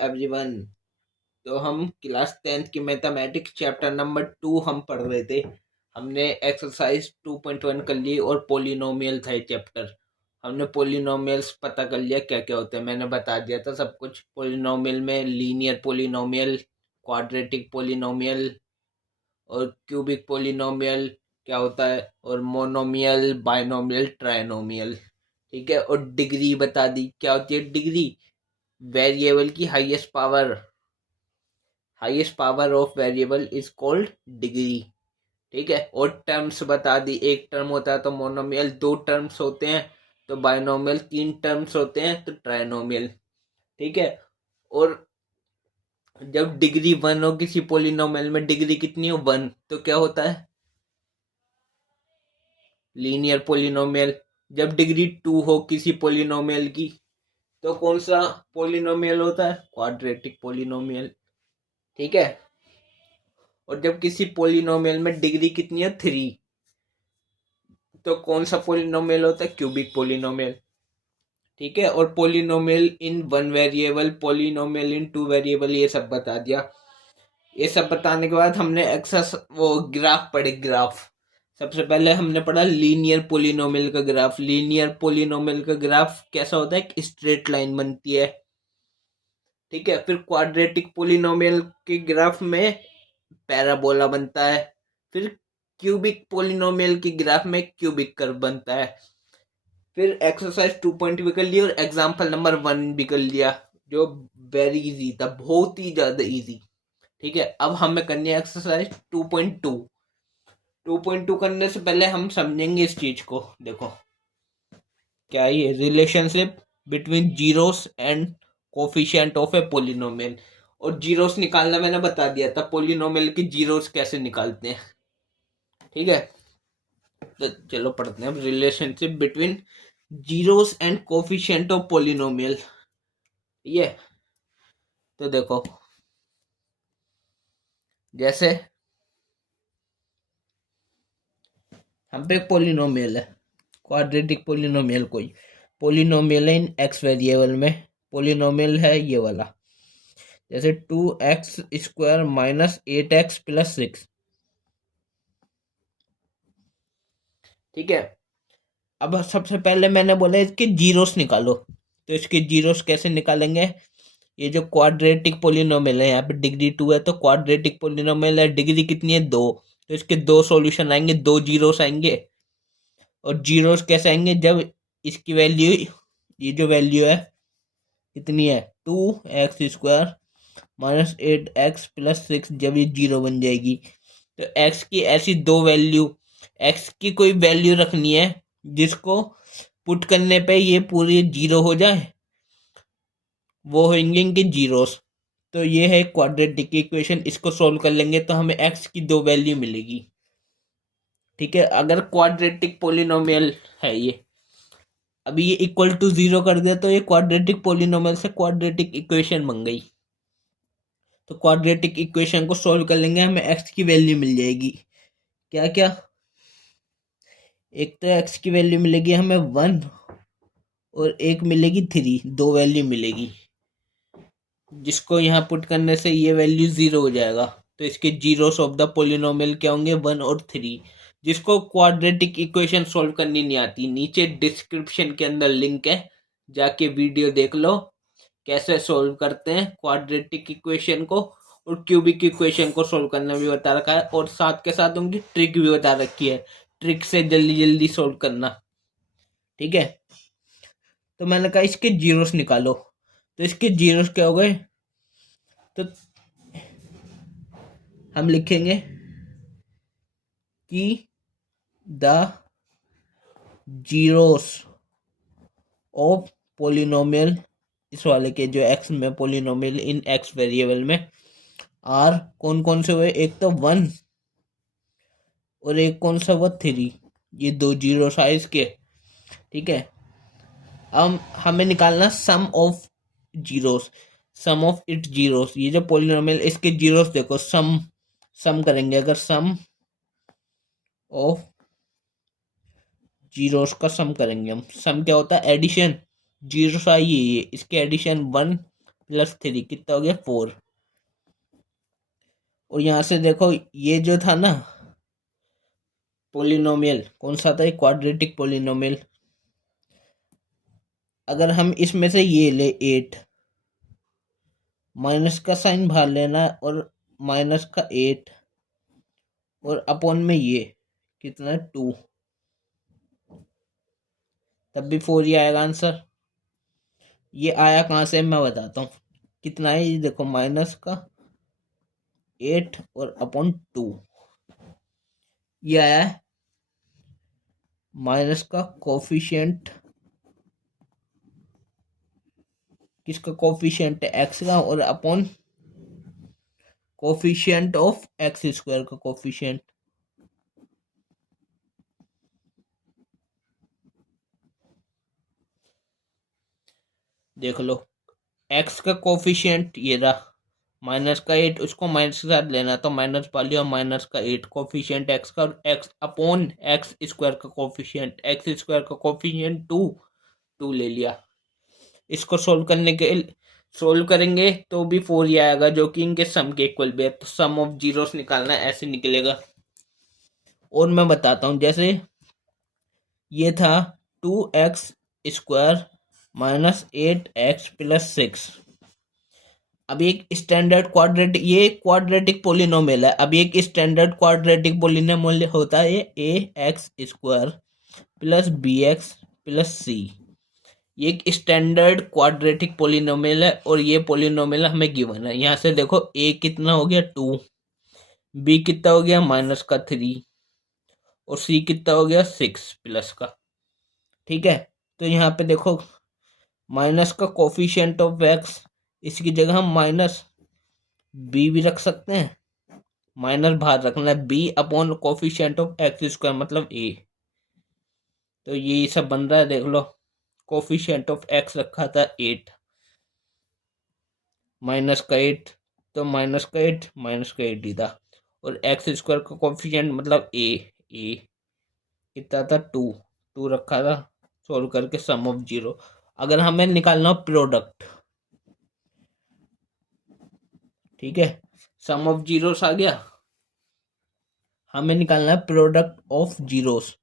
Everyone. तो हम class 10th की मैथमेटिक्स चैप्टर नंबर 2 हम पढ़ रहे थे। हमने एक्सरसाइज 2.1 कर ली और पोलिनोमियल था ये चैप्टर। हमने पोलिनोमियल्स पता कर लिया क्या क्या होते हैं, मैंने बता दिया था सब कुछ। पोलिनोमियल में लीनियर पोलिनोमियल, क्वाड्रेटिक पोलिनोमियल और क्यूबिक पोलिनोमियल क्या होता है, और मोनोमियल, बाइनोमियल, ट्राइनोमियल। ठीक है, और डिग्री बता दी क्या होती है डिग्री। वेरिएबल की highest power of variable is called degree. ठीक है, और टर्म्स बता दी। एक टर्म होता है तो मोनोमियल, दो टर्म्स होते हैं तो बाइनोमियल, तीन टर्म्स होते हैं तो ट्राइनोमियल। ठीक है, और जब डिग्री 1 हो किसी पोलिनोमियल में, डिग्री कितनी हो 1, तो क्या होता है लीनियर पोलिनोमियल। जब डिग्री 2 हो किसी पोलिनोमियल की तो कौन सा पोलिनोमियल होता है क्वाड्रेटिक पोलिनोमियल। ठीक है, और जब किसी पोलिनोमियल में डिग्री कितनी है 3 तो कौन सा पोलिनोमियल होता है क्यूबिक पोलिनोमियल। ठीक है, और पोलिनोमियल इन 1 वेरिएबल, पोलिनोमियल इन 2 वेरिएबल, ये सब बता दिया। ये सब बताने के बाद हमने ग्राफ पढ़े। ग्राफ सबसे पहले हमने पढ़ा लीनियर पोलिनोमियल का ग्राफ। लीनियर पोलिनोमियल का ग्राफ कैसा होता है, एक स्ट्रेट लाइन बनती है। ठीक है, फिर क्वाड्रेटिक पोलिनोमियल के ग्राफ में पैराबोला बनता है। फिर क्यूबिक पोलिनोमियल की ग्राफ में क्यूबिक कर्व बनता है। फिर एक्सरसाइज 2 भी कर लिया और एग्जाम्पल नंबर 1 भी कर लिया, जो वेरी इजी था, बहुत ही ज्यादा इजी। ठीक है, अब हमें करनी है एक्सरसाइज 2.2। 2.2 करने से पहले हम समझेंगे इस चीज को। देखो क्या ये relationship between zeros and coefficient of A polynomial. और जीरोस निकालना मैंने बता दिया था, पोलिनोमियल की जीरोस कैसे निकालते हैं। ठीक है, तो चलो पढ़ते हैं अब relationship between zeros and coefficient of polynomial. ये तो देखो, जैसे हम पे पोलिनोमियल है, क्वाड्रेटिक पोलिनोमियल, कोई पोलिनोमियल है इन एक्स वेरिएबल में। पोलिनोमियल है ये वाला, जैसे 2x² माइनस 8x प्लस 6। ठीक है, अब सबसे पहले मैंने बोला इसके जीरोस निकालो। तो इसके जीरोस कैसे निकालेंगे, ये जो क्वाड्रेटिक पोलिनोमियल है, यहाँ पे डिग्री 2 है तो क्वाड्रेटिक पोलिनोमियल है, डिग्री कितनी है 2, तो इसके दो सॉल्यूशन आएंगे, दो जीरोस आएंगे। और जीरोस कैसे आएंगे, जब इसकी वैल्यू, ये जो वैल्यू है कितनी है 2x² माइनस 8x प्लस 6, जब ये जीरो बन जाएगी तो x की ऐसी दो वैल्यू, x की कोई वैल्यू रखनी है जिसको पुट करने पे ये पूरी जीरो हो जाए, वो होंगे इनके जीरोस। तो ये है क्वाड्रेटिक इक्वेशन, इसको सोल्व कर लेंगे तो हमें x की दो वैल्यू मिलेगी। ठीक है, अगर क्वाड्रेटिक पोलिनोमियल है ये, अभी ये इक्वल टू 0 कर दिया तो ये क्वाड्रेटिक पोलिनोमियल से क्वाड्रेटिक इक्वेशन बन गई। तो क्वाड्रेटिक इक्वेशन को सोल्व कर लेंगे, हमें x की वैल्यू मिल जाएगी। क्या क्या, एक तो x की वैल्यू मिलेगी हमें 1 और एक मिलेगी 3, दो वैल्यू मिलेगी, जिसको यहाँ पुट करने से ये वैल्यू 0 हो जाएगा। तो इसके जीरोस ऑफ द पोलिनोमियल क्या होंगे 1 और 3। जिसको क्वाड्रेटिक इक्वेशन सोल्व करनी नहीं आती, नीचे डिस्क्रिप्शन के अंदर लिंक है, जाके वीडियो देख लो कैसे सोल्व करते हैं क्वाड्रेटिक इक्वेशन को। और क्यूबिक इक्वेशन को सोल्व करना भी बता रखा है, और साथ के साथ उनकी ट्रिक भी बता रखी है, ट्रिक से जल्दी जल्दी सोल्व करना। ठीक है, तो मैंने कहा इसके जीरोस निकालो, तो इसके जीरोस क्या हो गए, तो हम लिखेंगे कि द जीरोस ऑफ पोलिनोमियल, इस वाले के जो x में पोलिनोमियल इन x वेरिएबल में आर कौन कौन से हुए, एक तो 1 और एक कौन सा हुआ 3, ये दो जीरो साइज के। ठीक है, अब हमें निकालना sum of zeros, sum of it zeros. ये जो पोलिनोमियल इसके जीरोस देखो, सम करेंगे, अगर सम ऑफ जीरोस का सम करेंगे हम, सम क्या होता है एडिशन, जीरोस आई है ये, इसके एडिशन 1 प्लस 3 कितना हो गया 4। और यहाँ से देखो ये जो था ना पोलिनोमियल, कौन सा था, क्वाड्रेटिक पोलिनोमियल। अगर हम इसमें से ये ले 8, माइनस का साइन बाहर लेना और माइनस का 8 और अपॉन में ये कितना 2, तब भी 4 ही आएगा आंसर। ये आया कहाँ से मैं बताता हूँ। कितना है ये देखो, माइनस का 8 और अपॉन 2, ये आया है माइनस का कोफिशिएंट, किसका कोफिशिएंट है, एक्स का, और upon coefficient of x square का कोफिशिएंट। देख लो एक्स का कोफिशिएंट ये रहा माइनस का 8, उसको माइनस के साथ लेना तो माइनस पा लिया, माइनस का 8 कोफिशिएंट एक्स का, और एक्स अपॉन एक्स स्क्वायर का कोफिशिएंट, एक्स स्क्वायर का कोफिशिएंट 2 ले लिया। इसको सोल्व करेंगे तो भी 4 ही आएगा, जो कि इनके सम के इक्वल भी है। तो सम ऑफ जीरोस निकालना ऐसे निकलेगा। और मैं बताता हूँ, जैसे ये था 2x square minus 8x plus 6। अब एक स्टैंडर्ड क्वाड्रेटिक, ये क्वाड्रेटिक पोलिनोमियल है। अब एक स्टैंडर्ड क्वाड्रेटिक पोलिनोमियल होता है ए x square plus B x plus सी। ये एक स्टैंडर्ड क्वाड्रेटिक पोलिनोमियल है और ये पोलिनोमियल हमें गिवन है। यहाँ से देखो ए कितना हो गया 2, बी कितना हो गया माइनस का 3 और सी कितना हो गया 6 प्लस का। ठीक है, तो यहाँ पे देखो माइनस का कोफिशिएंट ऑफ एक्स, इसकी जगह हम माइनस बी भी रख सकते हैं, माइनस बाहर रखना है, b upon coefficient of x square मतलब ए। तो ये सब बन रहा है, देख लो कोफिशिएंट ऑफ एक्स रखा था 8, माइनस का 8, तो माइनस का 8 माइनस का 8 ही था, और एक्स स्क्वायर का कोफिशिएंट मतलब ए कितना था 2 रखा था। सोल्व करके सम ऑफ जीरो, अगर हमें निकालना हो प्रोडक्ट, ठीक है, सम ऑफ जीरोस आ गया, हमें निकालना है प्रोडक्ट ऑफ जीरोस।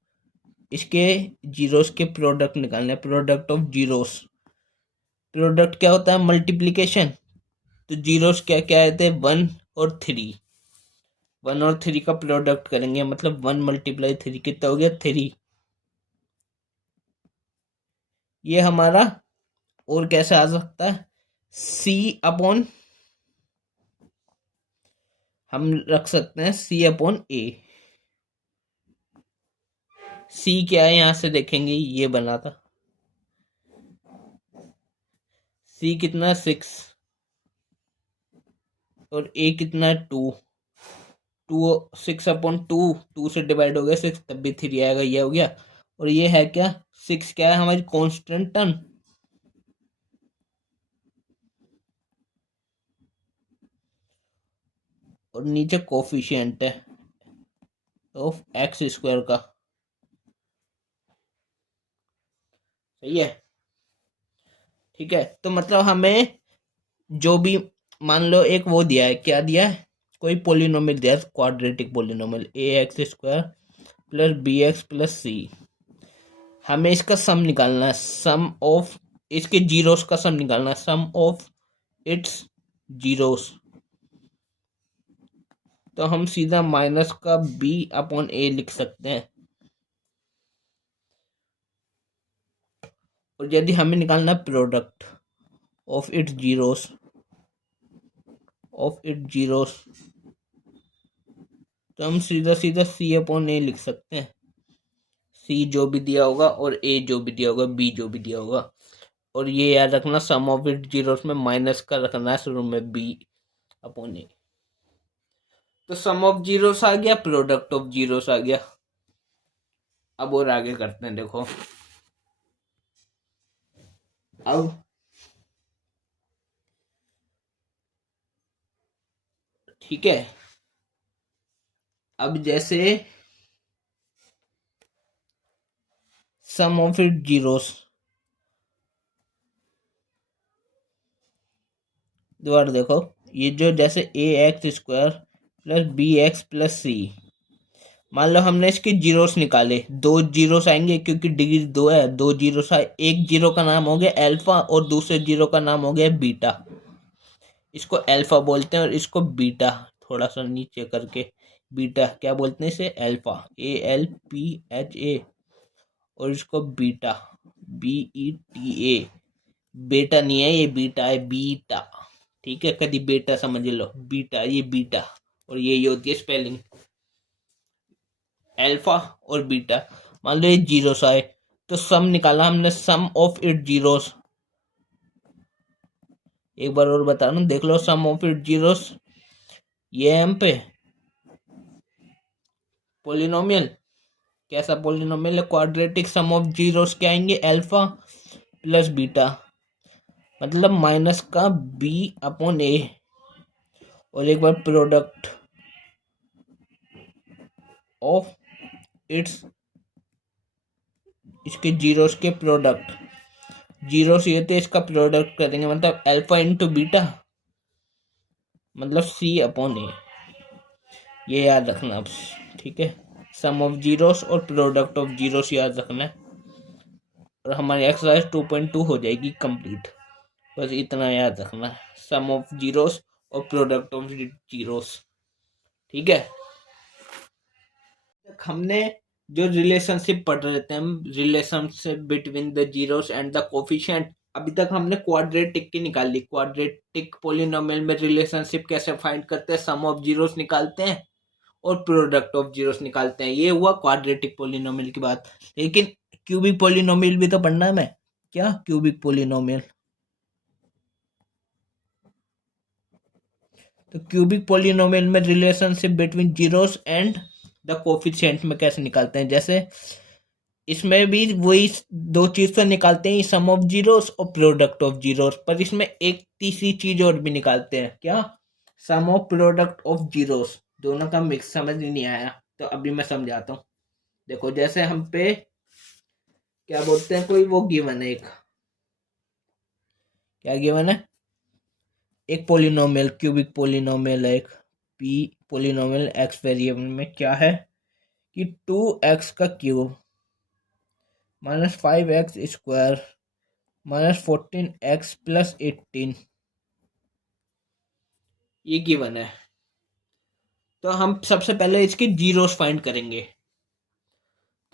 इसके जीरोस के प्रोडक्ट निकालने, प्रोडक्ट ऑफ जीरोस। प्रोडक्ट क्या होता है, मल्टीप्लीकेशन। तो जीरोस क्या क्या आए थे 1 और 3, 1 और 3 का प्रोडक्ट करेंगे, मतलब 1 मल्टीप्लाई 3 कितना हो गया 3। ये हमारा और कैसे आ सकता है, सी अपॉन, हम रख सकते हैं सी अपॉन ए। सी क्या है यहाँ से देखेंगे, ये बना था सी कितना 6 और ए कितना 2 6 अपॉन 2 से डिवाइड हो गया 6, तब भी 3 आएगा, ये हो गया। और ये है क्या 6 क्या है हमारी कांस्टेंट टर्म, और नीचे कोफिशिएंट है ऑफ एक्स स्क्वायर का। सही है, ठीक है। तो मतलब हमें जो भी, मान लो एक वो दिया है, क्या दिया है, कोई पोलिनोमियल दिया है, quadratic polynomial A x square plus B x plus C. हमें इसका सम निकालना है, सम ऑफ इसके जीरोस का सम निकालना है, सम ऑफ इट्स जीरोस। तो हम सीधा माइनस का बी अपॉन ए लिख सकते हैं। और यदि हमें निकालना है प्रोडक्ट ऑफ इट्स जीरोस, तो हम सीधा सीधा सी अपॉन ए लिख सकते हैं। सी जो भी दिया होगा और ए जो भी दिया होगा, बी जो भी दिया होगा। और ये याद रखना सम ऑफ इट जीरोस में माइनस का रखना है शुरू में, बी अपॉन ए। तो सम ऑफ जीरोस आ गया, प्रोडक्ट ऑफ जीरोस आ गया। अब और आगे करते हैं, देखो अब ठीक है। अब जैसे सम ऑफ इट जीरोस, दोबारा देखो, ये जो जैसे A x square plus B x plus C, मान लो हमने इसके जीरोस निकाले, दो जीरोस आएंगे क्योंकि डिग्री 2 है, दो जीरोस आए, एक जीरो का नाम हो गया अल्फा और दूसरे जीरो का नाम हो गया बीटा। इसको अल्फा बोलते हैं और इसको बीटा, थोड़ा सा नीचे करके बीटा क्या बोलते हैं इसे, अल्फा, ALPHA, और इसको बीटा, BETA। बेटा नहीं है ये, बीटा है, बीटा। ठीक है, कभी बेटा समझ लो, बीटा, ये बीटा, और ये होती है स्पेलिंग अल्फा और बीटा। मान लो ये जीरोस आए तो सम निकाला हमने, सम ऑफ इट जीरोस। एक बार और बता रहा हूँ, देख लो, सम ऑफ इट जीरोस, ये है हम पे पोलिनोमियल। कैसा पोलिनोमियल है, क्वाड्रेटिक। सम ऑफ जीरोस क्या आएंगे, अल्फा प्लस बीटा, मतलब माइनस का बी अपॉन ए, और एक बार प्रोडक्ट ऑफ इट्स, इसके जीरोस के प्रोडक्ट, जीरोस ये थे, इसका प्रोडक्ट करेंगे, मतलब अल्फा इंटू बीटा, मतलब सी अपॉन ए। ये याद रखना अब, ठीक है। सम ऑफ जीरोस और प्रोडक्ट ऑफ जीरोस याद रखना है, और हमारी एक्सरसाइज 2.2 हो जाएगी कंप्लीट। बस इतना याद रखना है, सम ऑफ जीरोस और प्रोडक्ट ऑफ जीरोस। ठीक है, हमने जो रिलेशनशिप पढ़ रहे थे हम, relationship between the zeros and the coefficient, अभी तक हमने क्वाड्रेटिक की निकाली। क्वाड्रेटिक पोलिनोमियल में रिलेशनशिप कैसे फाइंड करते हैं, सम ऑफ जीरोस निकालते हैं और प्रोडक्ट ऑफ जीरोस निकालते हैं। ये हुआ क्वाड्रेटिक पोलिनोमियल की बात। लेकिन क्यूबिक पोलिनोमियल भी तो पढ़ना है मैं, क्या क्यूबिक पोलिनोमियल। तो क्यूबिक पोलिनोमियल में relationship between zeros and the coefficient में कैसे निकालते हैं, जैसे इसमें भी वही दो चीज तो निकालते हैं, सम ऑफ जीरोस और प्रोडक्ट ऑफ जीरोस, पर इसमें एक तीसरी चीज और भी निकालते हैं, क्या, sum of product of zeros. दोनों का मिक्स समझ नहीं आया तो अभी मैं समझाता हूँ। देखो, जैसे हम पे क्या बोलते हैं, कोई वो गिवन है, एक क्या गिवन है, एक पोलिनोमियल, क्यूबिक पोलिनोमियल है एक, पी पोलिनोमियल एक्स वेरिएबल में क्या है कि 2x का cube minus 5x square minus 14x plus 18, ये गिवन है। तो हम सबसे पहले इसके जीरोस फाइंड करेंगे।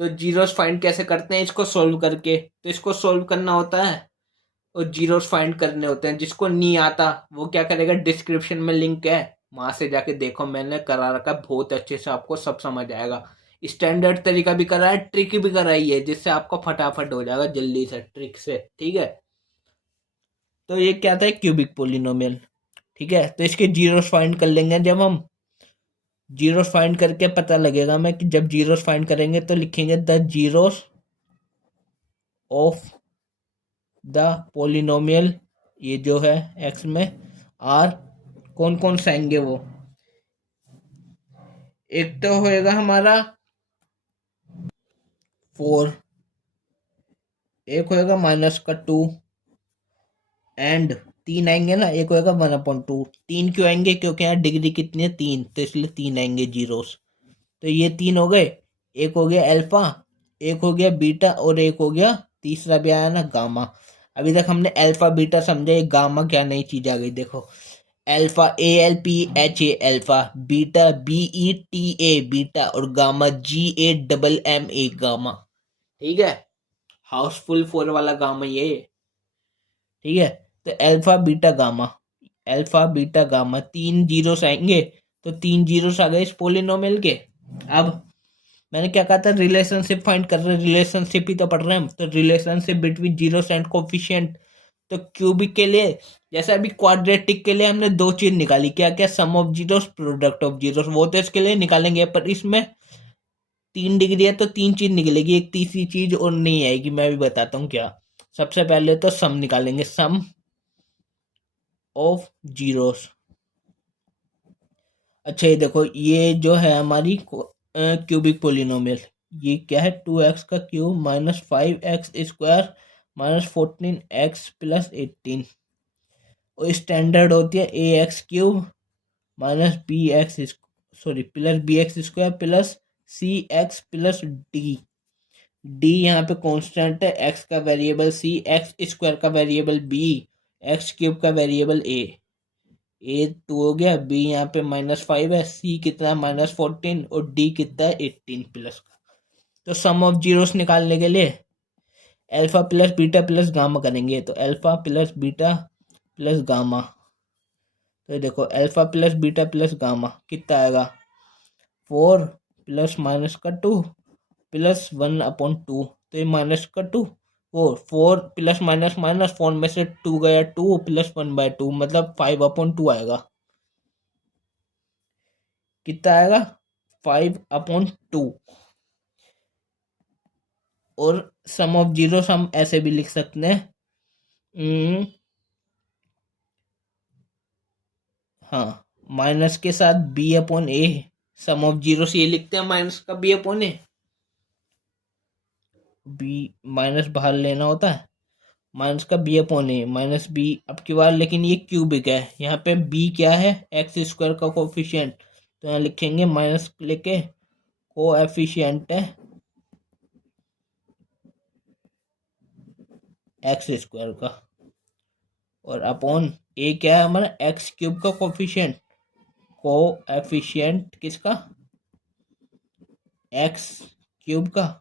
तो जीरोस फाइंड कैसे करते हैं, इसको सोल्व करके। तो इसको सोल्व करना होता है और जीरोस फाइंड करने होते हैं। जिसको नहीं आता वो क्या करेगा, डिस्क्रिप्शन में लिंक है, वहां से जाके देखो, मैंने करा रखा है बहुत अच्छे से, आपको सब समझ आएगा। स्टैंडर्ड तरीका भी करा है, ट्रिक भी कराई है, जिससे आपको फटाफट हो जाएगा जल्दी से, ट्रिक से। ठीक है, तो ये क्या था, क्यूबिक पोलिनोमियल। ठीक है, तो इसके जीरोस फाइंड कर लेंगे। जब हम जीरोस फाइंड करके पता लगेगा मैं कि जब जीरोस फाइंड करेंगे तो लिखेंगे the zeros of the polynomial, ये जो है एक्स में आर, कौन कौन से आएंगे वो, एक तो होएगा हमारा 4, एक होएगा माइनस का 2, एंड 3 आएंगे ना, एक होएगा 1/2। 3 क्यों आएंगे, क्योंकि यहाँ डिग्री कितनी है, 3, तो इसलिए 3 आएंगे जीरोस। तो ये 3 हो गए, एक हो गया अल्फा, एक हो गया बीटा, और एक हो गया तीसरा भी आया ना, गामा। अभी तक हमने अल्फा बीटा समझा, ये गामा क्या नई चीज आ गई, देखो, alpha ALPHA alpha, beta BETA beta, और गामा GAMMA गामा। ठीक है, हाउसफुल 4 वाला गामा ये। ठीक है, तो alpha beta gamma, alpha beta gamma, 3 zeros आएंगे। तो 3 जीरोस आ गए इस पोलिनोमियल के। अब मैंने क्या कहा था, रिलेशनशिप फाइंड कर रहे हैं, रिलेशनशिप ही तो पढ़ रहे हैं हम। तो relationship between zeros and coefficient. तो क्यूबिक के लिए, जैसे अभी क्वाड्रेटिक के लिए हमने दो चीज निकाली, क्या क्या, sum of zeros, product of zeros, वो तो इसके लिए निकालेंगे, पर इसमें 3 डिग्री है तो 3 चीज निकलेगी, एक तीसरी चीज और नहीं आएगी, मैं भी बताता हूँ क्या। सबसे पहले तो सम निकालेंगे, सम ऑफ जीरोस। अच्छा, ये देखो, ये जो है हमारी क्यूबिक पोलिनोमियल, ये क्या है, 2x का cube minus 5x square minus 14x plus 18। और स्टैंडर्ड होती है ए X cube minus B x plus B X square plus C X plus D. D यहाँ पे कांस्टेंट है, एक्स का वेरिएबल सी, एक्स स्क्वायर का वेरिएबल बी, एक्स क्यूब का variable A 2 हो गया, बी यहाँ पे -5 है, सी कितना है -14 और डी कितना है 18 प्लस का। तो सम ऑफ जीरोस निकालने के लिए alpha plus beta plus gamma करेंगे, तो alpha plus beta plus gamma, तो देखो alpha plus beta plus gamma कितना आएगा 4 प्लस माइनस का 2 प्लस 1/2, तो ये माइनस का 2 4 प्लस माइनस माइनस 4 में से 2 गया 2 प्लस 1/2 मतलब 5/2 आएगा। कितना आएगा 5/2। और सम ऑफ जीरो हम ऐसे भी लिख सकते हैं, हाँ माइनस के साथ b/a, सम ऑफ जीरो से ये लिखते हैं माइनस का b/a, बी माइनस बाहर लेना होता है, माइनस का b/a माइनस बी अब की बार, लेकिन ये क्यूबिक है, यहाँ पे b क्या है एक्स स्क्वायर का कोफिशिएंट, तो यहाँ लिखेंगे माइनस लेके कोएफिशिएंट है एक्स स्क्वायर का, और अपॉन ए क्या है हमारा एक्स क्यूब का कोएफिशिएंट किसका एक्स क्यूब का।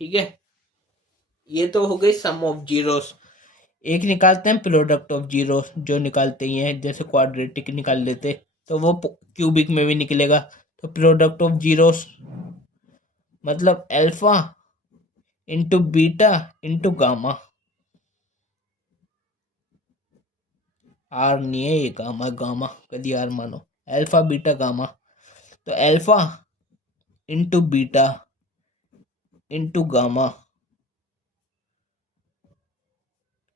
ठीक है, ये तो हो गई सम ऑफ जीरोस। एक निकालते हैं प्रोडक्ट ऑफ जीरो, जो निकालते ही हैं, जैसे क्वाड्रेटिक निकाल लेते तो वो क्यूबिक में भी निकलेगा। तो प्रोडक्ट ऑफ जीरोस मतलब alpha into beta into gamma, or नहीं है ये गामा, गामा कभी आर मानो, अल्फा बीटा गामा, तो alpha into beta into gamma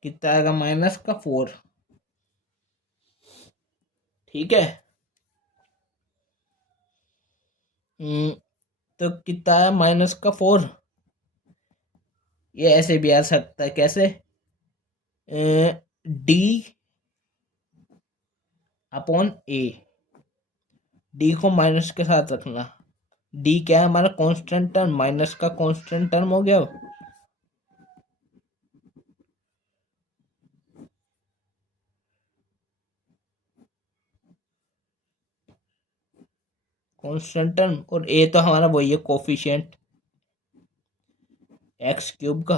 कितना आएगा -4। ठीक है, तो कितना है -4, ये ऐसे भी आ सकता है, कैसे डी अपॉन ए, डी को माइनस के साथ रखना, डी क्या है हमारा कांस्टेंट टर्म, माइनस का कांस्टेंट टर्म हो गया, कांस्टेंट टर्म, और ए तो हमारा वही है कोफिशिएंट एक्स क्यूब का।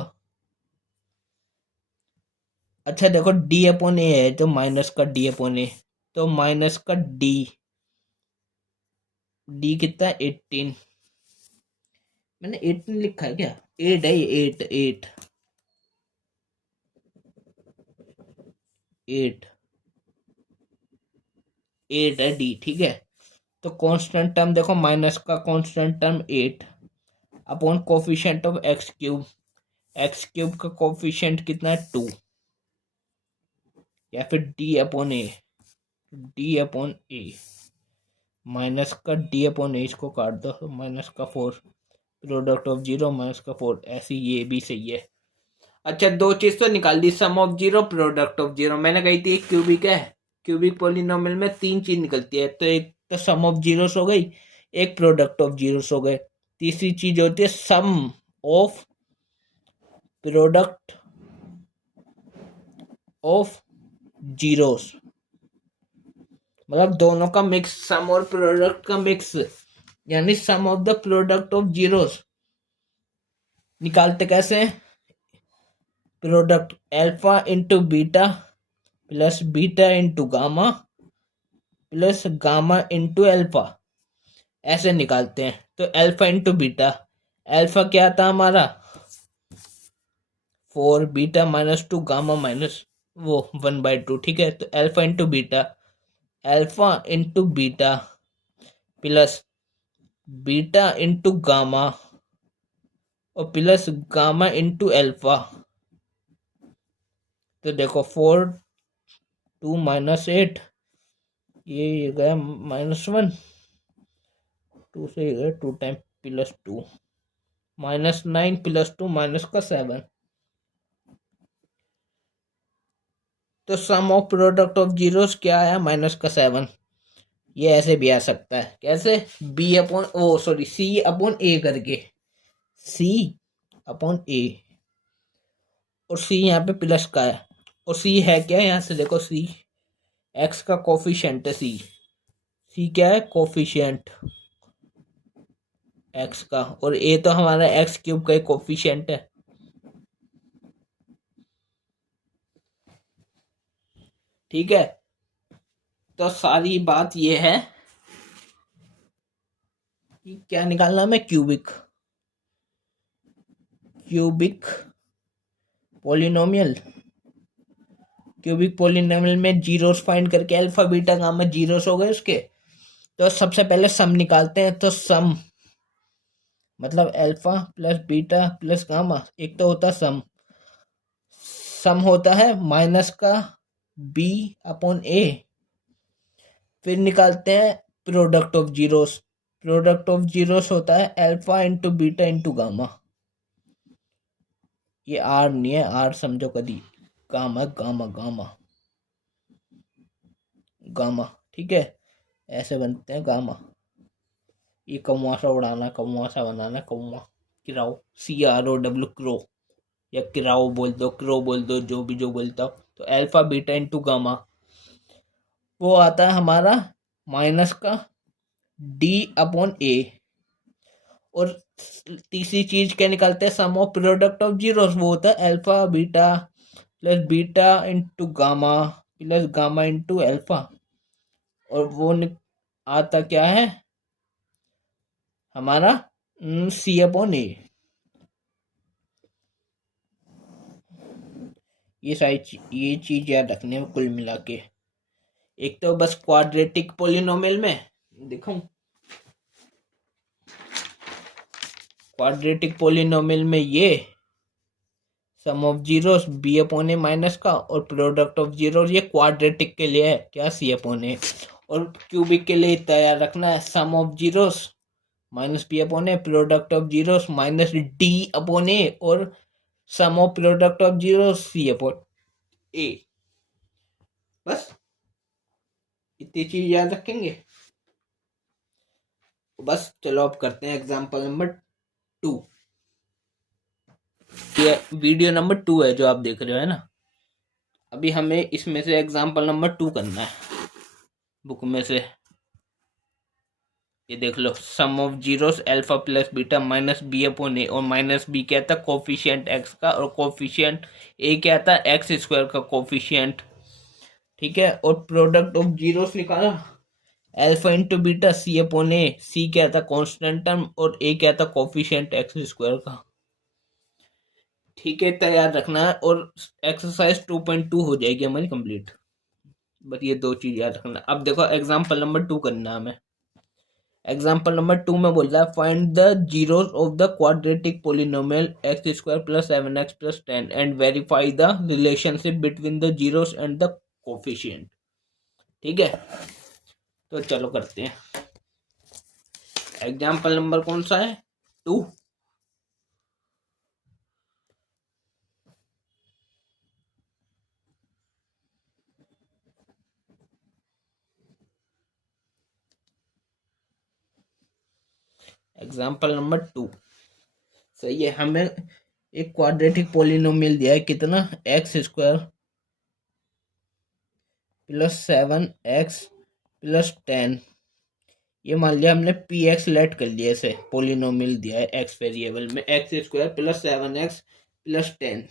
अच्छा देखो d/a है तो माइनस का d/a, तो माइनस का डी कितना है 18, मैंने 18 लिखा है क्या, 8 है, 8 8 8 8 है डी। ठीक है, तो कांस्टेंट टर्म देखो माइनस का constant term 8 upon coefficient of x cube का कोफिशिएंट कितना है 2, या फिर d/a माइनस का d/a, इसको काट दो तो -4, प्रोडक्ट ऑफ जीरो -4, ऐसी ये भी सही है। अच्छा दो चीज तो निकाल दी, sum of zero product of zero, मैंने कही थी एक क्यूबिक है, क्यूबिक पॉलिनोमियल में 3 चीज निकलती है, तो एक तो सम ऑफ जीरोस हो गई, एक प्रोडक्ट ऑफ जीरोस हो गए, तीसरी चीज होती है sum of product of zeros, मतलब दोनों का मिक्स, सम और प्रोडक्ट का मिक्स, यानी sum of the product of zeros. निकालते कैसे हैं, product alpha into beta plus beta into gamma plus gamma into alpha, ऐसे निकालते हैं। तो अल्फा इंटू बीटा, अल्फा क्या था हमारा 4, बीटा -2, गामा माइनस वो 1/2। ठीक है, तो alpha into beta, alpha into beta plus beta into gamma और प्लस गामा इंटू अल्फा, तो देखो 4 2 -8, ये गया -1, 2 से ये गया 2 टाइम +2 -9 +2 -7, तो सम ऑफ प्रोडक्ट ऑफ जीरोस क्या आया, -7। ये ऐसे भी आ सकता है, कैसे, B upon oh sorry C upon A करके, सी अपॉन ए, और सी यहाँ पे प्लस का है, और सी है क्या, यहाँ से देखो सी एक्स का कोफिशिएंट है, सी क्या है, कोफिशिएंट एक्स का, और ए तो हमारा एक्स क्यूब का कोफिशिएंट है। ठीक है, तो सारी बात ये है कि क्या निकालना हमें, क्यूबिक पोलिनोमियल। क्यूबिक पोलिनोमियल में जीरोस फाइंड करके अल्फा बीटा गामा जीरोस हो गए उसके। तो सबसे पहले सम निकालते हैं, तो सम मतलब alpha plus beta plus gamma, एक तो होता सम होता है माइनस का बी अपॉन ए। फिर निकालते हैं प्रोडक्ट ऑफ जीरोस होता है alpha into beta into gamma. ये आर नहीं है, आर समझो कभी, गामा गामा गामा गामा, ठीक है, ऐसे बनते हैं गामा। ये कौवा सा उड़ाना, कौवा सा बनाना, कौवा, किराओ, CROW क्रो, या किराओ बोल दो, क्रो बोल दो, जो भी जो बोलता हो। तो अल्फा बीटा इंटू गामा वो आता है हमारा माइनस का डी अपॉन ए। और तीसरी चीज क्या निकालते हैं, सम ऑफ प्रोडक्ट ऑफ जीरोस, वो होता है alpha beta into gamma plus gamma into alpha, और वो आता क्या है हमारा सी अपॉन ए। ये चीज याद रखने में कुल मिला के। एक तो बस क्वाड्रेटिक पोलिनोमियल में देखो, क्वाड्रेटिक पोलिनोमियल में ये sum of zeros B upon A minus का, और प्रोडक्ट ऑफ जीरोस ये क्वाड्रेटिक के लिए है क्या, सी अपॉन ए। और क्यूबिक के लिए तैयार रखना है sum of zeros minus B upon A, product of zeros minus D upon A, और sum of product of zeros C upon A. बस इतनी चीज याद रखेंगे। बस चलो अब करते हैं एग्जांपल नंबर 2। ये वीडियो नंबर 2 है जो आप देख रहे हो, है ना। अभी हमें इसमें से एग्जांपल नंबर 2 करना है बुक में से। ये देख लो, sum of zeros alpha plus beta minus B upon A, और माइनस बी क्या था, कोफिशिएंट एक्स का, और कोफिशिएंट ए क्या था, एक्स स्क्वायर का कोफिशिएंट। ठीक है, और प्रोडक्ट ऑफ जीरोस निकाला, अल्फा इंटू बीटा सी अपॉन ए, सी क्या था, कांस्टेंट टर्म, और ए क्या था, कोफिशिएंट एक्स स्क्वायर का। ठीक है, तैयार रखना है, और एक्सरसाइज 2.2 हो जाएगी हमारी कंप्लीट। बस ये दो चीज याद रखना। अब देखो एग्जांपल नंबर 2 करना है हमें। एग्जाम्पल नंबर 2 में बोल रहा है find the zeros of the quadratic polynomial x square plus 7x plus 10 and verify the relationship between the zeros and the coefficient. ठीक है, तो चलो करते हैं। एग्जाम्पल नंबर कौन सा है, 2। एग्जाम्पल नंबर 2 सही है। हमें एक क्वाड्रेटिक पोलिनोमियल दिया है, कितना, x square plus 7x plus 10। ये मान लिया हमने पी एक्स लेट कर लिया, इसे पोलिनोमियल दिया है एक्स वेरिएबल में, x square plus 7x plus 10।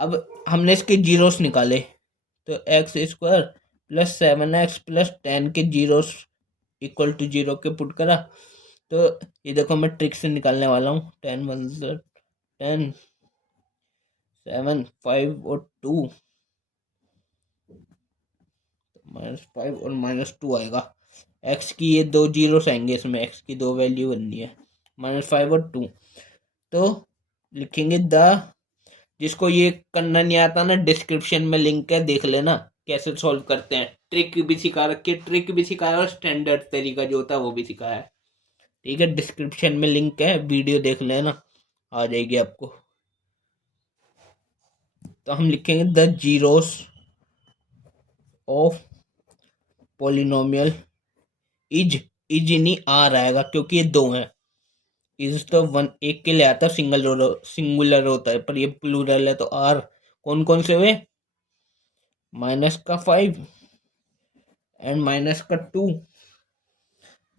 अब हमने इसके जीरोस निकाले, तो x square plus 7x plus 10 के जीरोस इक्वल टू 0 के पुट करा। तो ये देखो मैं ट्रिक से निकालने वाला हूँ, 10 1 10 7 5 और 2 -5 और -2 आएगा। एक्स की ये दो जीरोस आएंगे इसमें, एक्स की दो वैल्यू बननी है, -5 और 2। तो लिखेंगे जिसको ये करना नहीं आता ना, डिस्क्रिप्शन में लिंक है, देख लेना कैसे सॉल्व करते हैं। ट्रिक भी सिखा रखी है, ट्रिक भी सिखाया और स्टैंडर्ड तरीका जो होता है वो भी सिखाया है। ठीक है, डिस्क्रिप्शन में लिंक है, वीडियो देख लेना, आ जाएगी आपको। तो हम लिखेंगे the zeros of polynomial is, is नहीं आर आएगा क्योंकि ये दो हैं। इज तो वन एक के लिए आता है, सिंगुलर होता है, पर ये प्लूरल है तो आर कौन कौन से हुए, -5 एंड -2।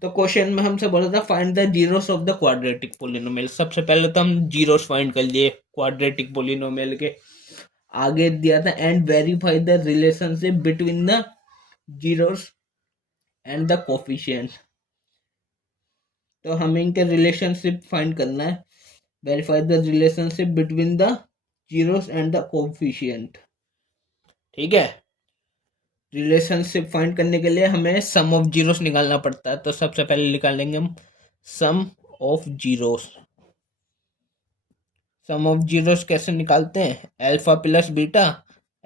तो क्वेश्चन में हमसे बोला था find the zeros of the quadratic polynomial. सबसे पहले तो हम जीरोस फाइंड कर लिए क्वाड्रेटिक पोलिनोमियल के। आगे दिया था and verify the relationship between the zeros and the coefficient. तो हमें इनके रिलेशनशिप फाइंड करना है। Verify the relationship between the zeros and the coefficient. ठीक है, रिलेशनशिप फाइंड करने के लिए हमें सम ऑफ जीरोस निकालना पड़ता है। तो सबसे पहले निकालेंगे हम sum of zeros. Sum of zeros कैसे निकालते हैं, अल्फा प्लस बीटा,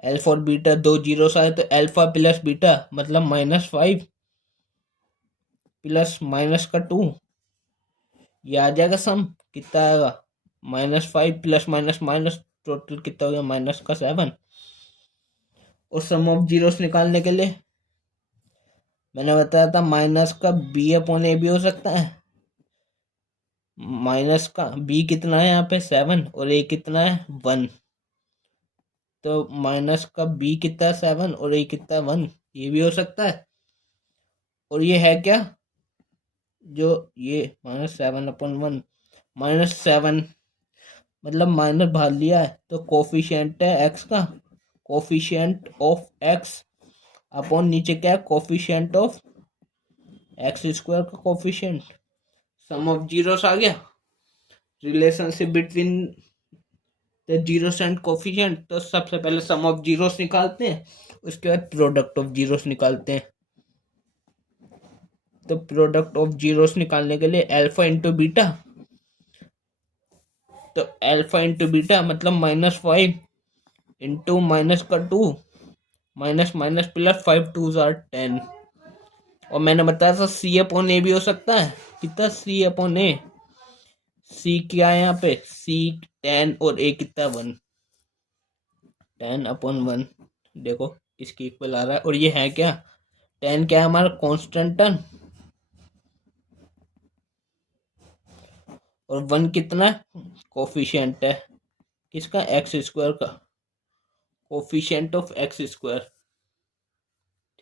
अल्फा और बीटा दो जीरोस आए तो अल्फा प्लस बीटा मतलब -5 प्लस -2, ये आ जाएगा सम। कितना आएगा, -5 प्लस माइनस माइनस टोटल कितना हो गया, -7। और सम ऑफ जीरोस निकालने के लिए मैंने बताया था माइनस का बी अपॉन ए भी हो सकता है। माइनस का बी कितना है यहाँ पे 7 और ए कितना है 1। तो माइनस का बी कितना 7 और ए कितना 1, ये भी हो सकता है। और ये है क्या, जो ये -7/1, -7 मतलब माइनस बाहर लिया है तो कोफिशिएंट है एक्स का, कोफिशिएंट ऑफ एक्स अपॉन नीचे क्या है, कोफिशिएंट ऑफ एक्स स्क्वायर का कोफिशिएंट। सम ऑफ जीरोस आ गया, relationship between the zeros and coefficient. तो सबसे पहले सम ऑफ जीरोस निकालते हैं, उसके बाद प्रोडक्ट ऑफ जीरोस निकालते हैं। तो प्रोडक्ट ऑफ जीरोस निकालने के लिए अल्फा इंटू बीटा, तो अल्फा इंटू बीटा मतलब -5 इंटू -2 माइनस माइनस प्लस 5 2 10। और मैंने बताया था सी अपॉन ए भी हो सकता है। कितना, सी अपॉन ए, सी क्या है यहाँ पे, सी 10 और ए कितना 1, 10/1 देखो इसकी इक्वल आ रहा है। और ये है क्या, 10 क्या है हमारा कांस्टेंट टर्म, और 1 कितना कोफिशिएंट है किसका, एक्स स्क्वायर का, कोफिशिएंट ऑफ एक्स स्क्वायर।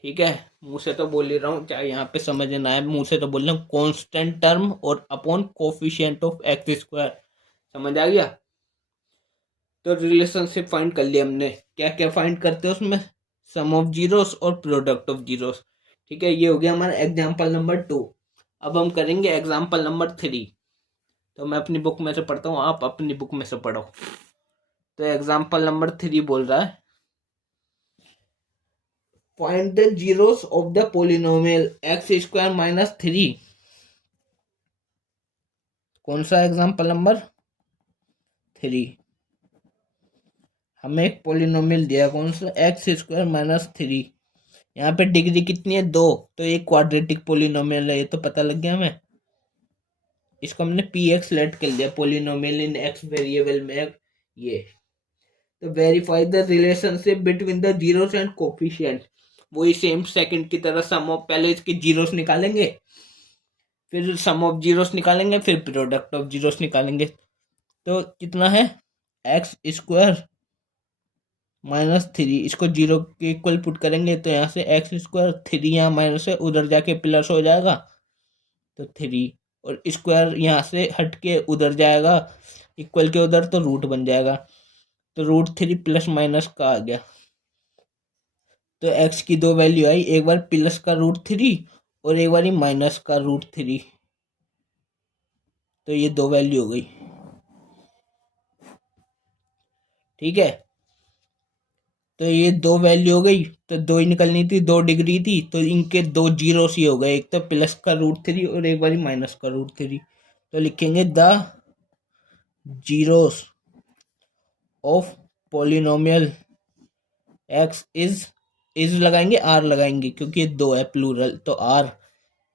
ठीक है, मुंह से तो बोल ही रहा हूँ, चाहे यहाँ पे समझ ना आए, मुंह से तो बोल रहा हूँ कांस्टेंट टर्म और upon coefficient of x square. समझ आ गया। तो रिलेशनशिप फाइंड कर लिया हमने। क्या क्या फाइंड करते हैं उसमें, सम ऑफ जीरोस और प्रोडक्ट ऑफ जीरोस। ठीक है, ये हो गया हमारा एग्जाम्पल नंबर 2। अब हम करेंगे एग्जाम्पल नंबर 3। तो मैं अपनी बुक में से पढ़ता हूँ, आप अपनी बुक में से पढ़ो। तो एग्जाम्पल नंबर 3 बोल रहा है find the zeros of the polynomial x² - 3। कौन सा एग्जाम्पल नंबर 3, हमें एक पोलिनोमियल दिया कौन सा, x² - 3। यहाँ पे डिग्री कितनी है 2, तो एक क्वाड्रेटिक पोलिनोमियल है, ये तो पता लग गया हमें। इसको हमने px लेट कर लिया, पोलिनोमियल इन x वेरिएबल में ये। तो verify the relationship between the zeros and coefficient. वही सेम सेकंड की तरह सम ऑफ, पहले इसके जीरोस निकालेंगे, फिर सम ऑफ जीरोस निकालेंगे, फिर प्रोडक्ट ऑफ जीरोस निकालेंगे। तो कितना है, x² - 3, इसको जीरो के इक्वल पुट करेंगे तो यहाँ से x², 3 यहाँ माइनस है, उधर जाके प्लस हो जाएगा तो 3, और स्क्वायर यहाँ से हट के उधर जाएगा इक्वल के उधर, तो रूट बन जाएगा। तो √3 प्लस माइनस का आ गया। तो x की दो वैल्यू आई, एक बार प्लस का √3 और एक बार माइनस का √3। तो ये दो वैल्यू हो गई। ठीक है, तो ये दो वैल्यू हो गई, तो दो ही निकलनी थी, 2 डिग्री थी, तो इनके दो जीरोस ही हो गए, एक तो प्लस का √3 और एक बार माइनस का √3। तो लिखेंगे the zeros of polynomial x is लगाएंगे, आर लगाएंगे क्योंकि ये दो है प्लूरल, तो आर,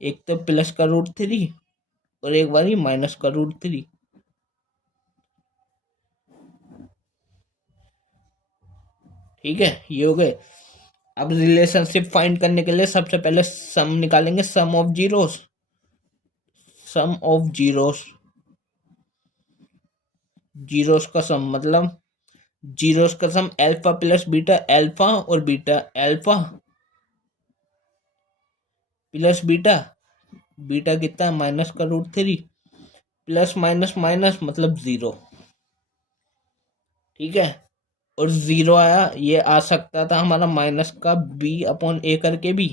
एक तो प्लस का √3 और एक बार माइनस का √3। ठीक है, ये हो गए। अब रिलेशनशिप फाइंड करने के लिए सबसे पहले सम निकालेंगे, sum of zeros, sum of zeros, zeros का सम मतलब जीरोस का sum alpha plus beta, alpha और beta, alpha plus beta, beta कितना है माइनस का root three, plus minus minus मतलब जीरो। ठीक है, और जीरो आया, ये आ सकता था हमारा माइनस का बी अपॉन ए करके भी।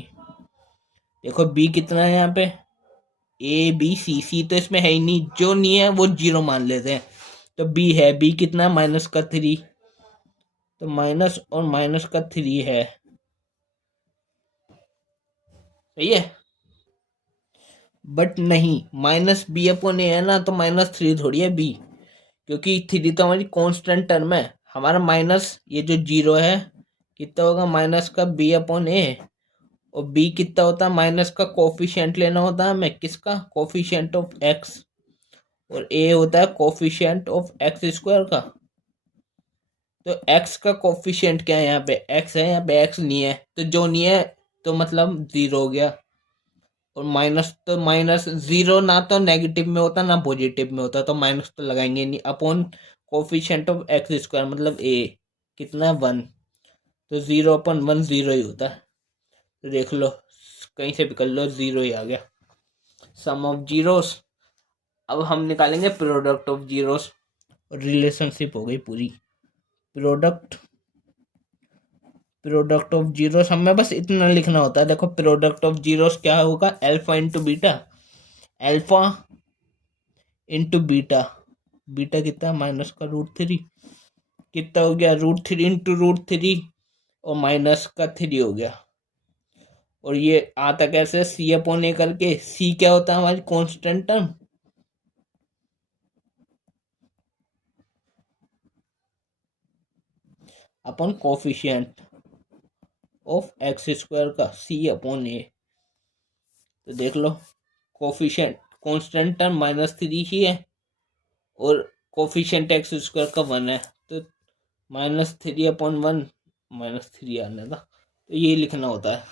देखो बी कितना है यहाँ पे, ए बी सी, सी तो इसमें है ही नहीं, जो नहीं है वो जीरो मान लेते हैं। तो बी है, बी कितना है माइनस का थ्री, तो माइनस और माइनस का थ्री है, सही है। बट नहीं, माइनस बी अपॉन ए है ना, तो माइनस थ्री थोड़ी है बी, क्योंकि थ्री तो हमारी कांस्टेंट टर्म है। हमारा माइनस ये जो जीरो है कितना होगा माइनस का बी अपॉन ए, और बी कितना होता है माइनस का कोफिशिएंट लेना होता है हमें, किसका, कोफिशिएंट ऑफ एक्स, और ए होता है कोफिशिएंट ऑफ एक्स स्क्वायर का। तो एक्स का कोफिशिएंट क्या है, यहाँ पे एक्स है, यहाँ पे एक्स नहीं है, तो जो नहीं है तो मतलब जीरो हो गया। और माइनस, तो माइनस जीरो ना तो नेगेटिव में होता ना पॉजिटिव में होता, तो माइनस तो लगाएंगे नहीं, upon coefficient of x square मतलब ए कितना है वन, तो जीरो अपॉन वन जीरो ही होता है। तो देख लो कहीं से भी कर लो, जीरो ही आ गया, सम ऑफ जीरोस। अब हम निकालेंगे प्रोडक्ट ऑफ जीरोस, रिलेशनशिप हो गई पूरी। प्रोडक्ट, प्रोडक्ट ऑफ जीरोस हमें बस इतना लिखना होता है। देखो प्रोडक्ट ऑफ जीरोस क्या होगा, alpha into beta, alpha into beta, beta कितना माइनस का रूट थ्री, कितना हो गया root three into root three, और माइनस का थ्री हो गया। और ये आता कैसे, सी अपॉन ए करके, सी क्या होता है हमारी कांस्टेंट टर्म, अपन कोफिशिएंट ऑफ एक्स स्क्वायर का, सी अपॉन ए। तो देख लो coefficient constant term minus three ही है, और कोफिशिएंट एक्स स्क्वायर का वन है, तो minus three upon one, minus three आने था, तो ये लिखना होता है।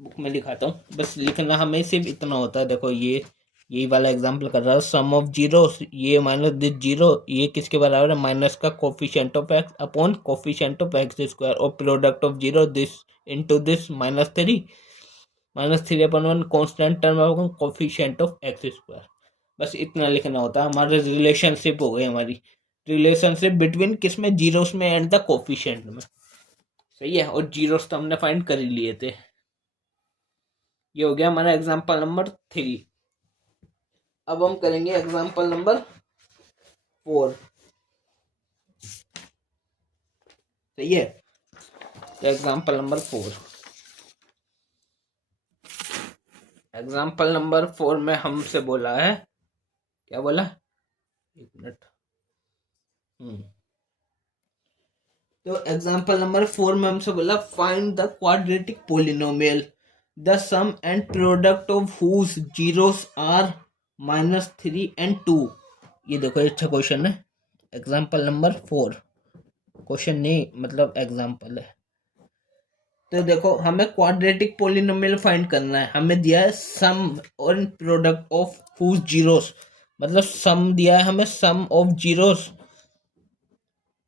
बुक में दिखाता हूँ, बस लिखना हमें सिर्फ इतना होता है। देखो ये यही वाला एग्जांपल कर रहा है, सम ऑफ जीरो, ये माइनस दिस जीरो, ये किसके बराबर है माइनस का coefficient of x upon coefficient of x square, और product of zero this into this minus three upon one constant term of coefficient of x square. बस इतना लिखना होता है। हमारे रिलेशनशिप हो गई हमारी, रिलेशनशिप बिटवीन किसमें, जीरोस में एंड द कोफिशिएंट में, सही है। और जीरोस तो हमने फाइंड कर ही लिए थे। ये हो गया हमारा एग्जाम्पल नंबर थ्री। अब हम करेंगे एग्जाम्पल नंबर फोर, सही है। तो example number four, example number four में हमसे बोला है, क्या बोला, एक मिनट, तो एग्जाम्पल नंबर फोर में हमसे बोला find the quadratic polynomial the sum and product of whose zeros are minus three and two. ये देखो अच्छा क्वेश्चन है, एग्जाम्पल नंबर फोर, क्वेश्चन नहीं मतलब एग्जाम्पल है। तो देखो हमें क्वाड्रेटिक पोलिनोमियल फाइंड करना है, हमें दिया है सम और प्रोडक्ट ऑफ हुज जीरोस, मतलब सम दिया है हमें, सम ऑफ जीरोस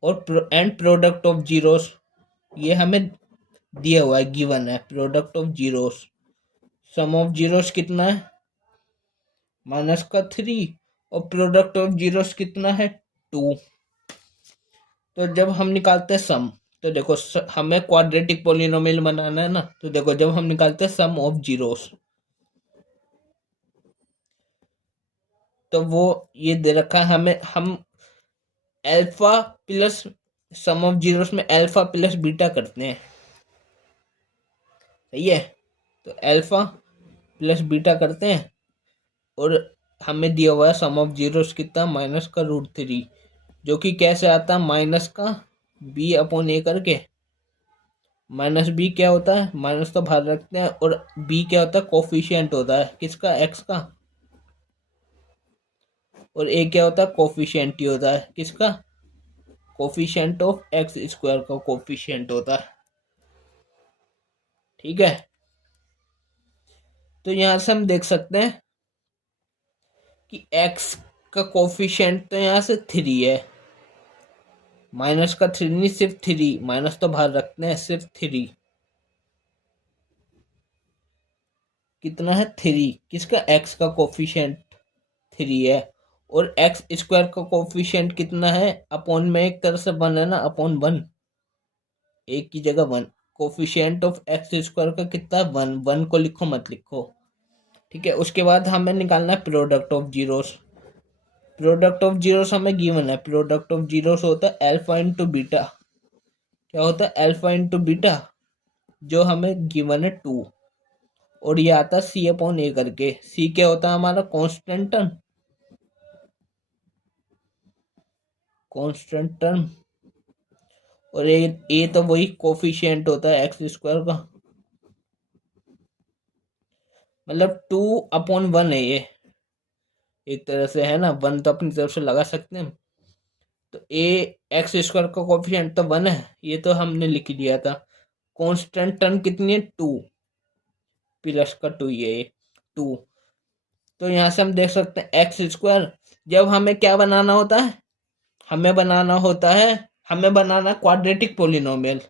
और एंड प्रोडक्ट ऑफ जीरोस, ये हमें दिया हुआ है, गिवन है product of zeros. Sum of zeros कितना है माइनस का थ्री, और प्रोडक्ट ऑफ जीरोस कितना है टू। तो जब हम निकालते हैं सम, तो देखो हमें क्वाड्रेटिक पोलिनोमियल बनाना है ना, तो देखो जब हम निकालते हैं सम ऑफ जीरोस, तो वो ये दे रखा है हमें, हम alpha plus, sum of zeros में अल्फा प्लस बीटा करते हैं, सही है। तो अल्फा प्लस बीटा करते हैं, और हमें दिया हुआ है सम ऑफ जीरोस कितना माइनस का रूट थ्री, जो कि कैसे आता है माइनस का बी अपॉन ए करके। माइनस बी क्या होता है, माइनस तो बाहर रखते हैं, और बी क्या होता है कोफिशिएंट होता है किसका, एक्स का, और ए क्या होता है, कोफिशिएंट ही होता है, किसका, कोफिशिएंट ऑफ एक्स स्क्वायर का कोफिशिएंट होता है। ठीक है, तो यहां से हम देख सकते हैं कि एक्स का कोफिशिएंट तो यहां से 3 है, माइनस का 3 नहीं, सिर्फ 3, माइनस तो बाहर रखते हैं, सिर्फ 3, कितना है 3, किसका, एक्स का कोफिशिएंट 3 है, और एक्स स्क्वायर का कोफिशिएंट कितना है, अपॉन में एक तरह से 1 है ना, अपॉन 1, एक की जगह 1, कोफिशिएंट ऑफ एक्स स्क्वायर का कितना, 1, 1 को लिखो मत लिखो। ठीक है, उसके बाद हमें निकालना है product of zeros. Product of zeros हमें गिवन है, प्रोडक्ट ऑफ जीरोस होता है अल्फा इंटू बीटा, क्या होता है, अल्फा इंटू बीटा, जो हमें गिवन है 2, और ये आता है सी अपॉन ए करके। सी क्या होता है हमारा, कांस्टेंट टर्म, कांस्टेंट टर्म, और ए तो वही कोफिशिएंट होता है एक्स स्क्वायर का, मतलब 2/1 है ये, एक तरह से है ना, 1 तो अपनी तरफ से लगा सकते हैं। तो ए एक्स स्क्वायर का कोफिशिएंट तो 1 है, ये तो हमने लिख लिया था। कांस्टेंट टर्म कितनी है, 2, प्लस का 2, ये 2। तो यहाँ से हम देख सकते हैं एक्स स्क्वायर, जब हमें क्या बनाना होता है, हमें बनाना क्वाड्रेटिक पोलिनोमियल,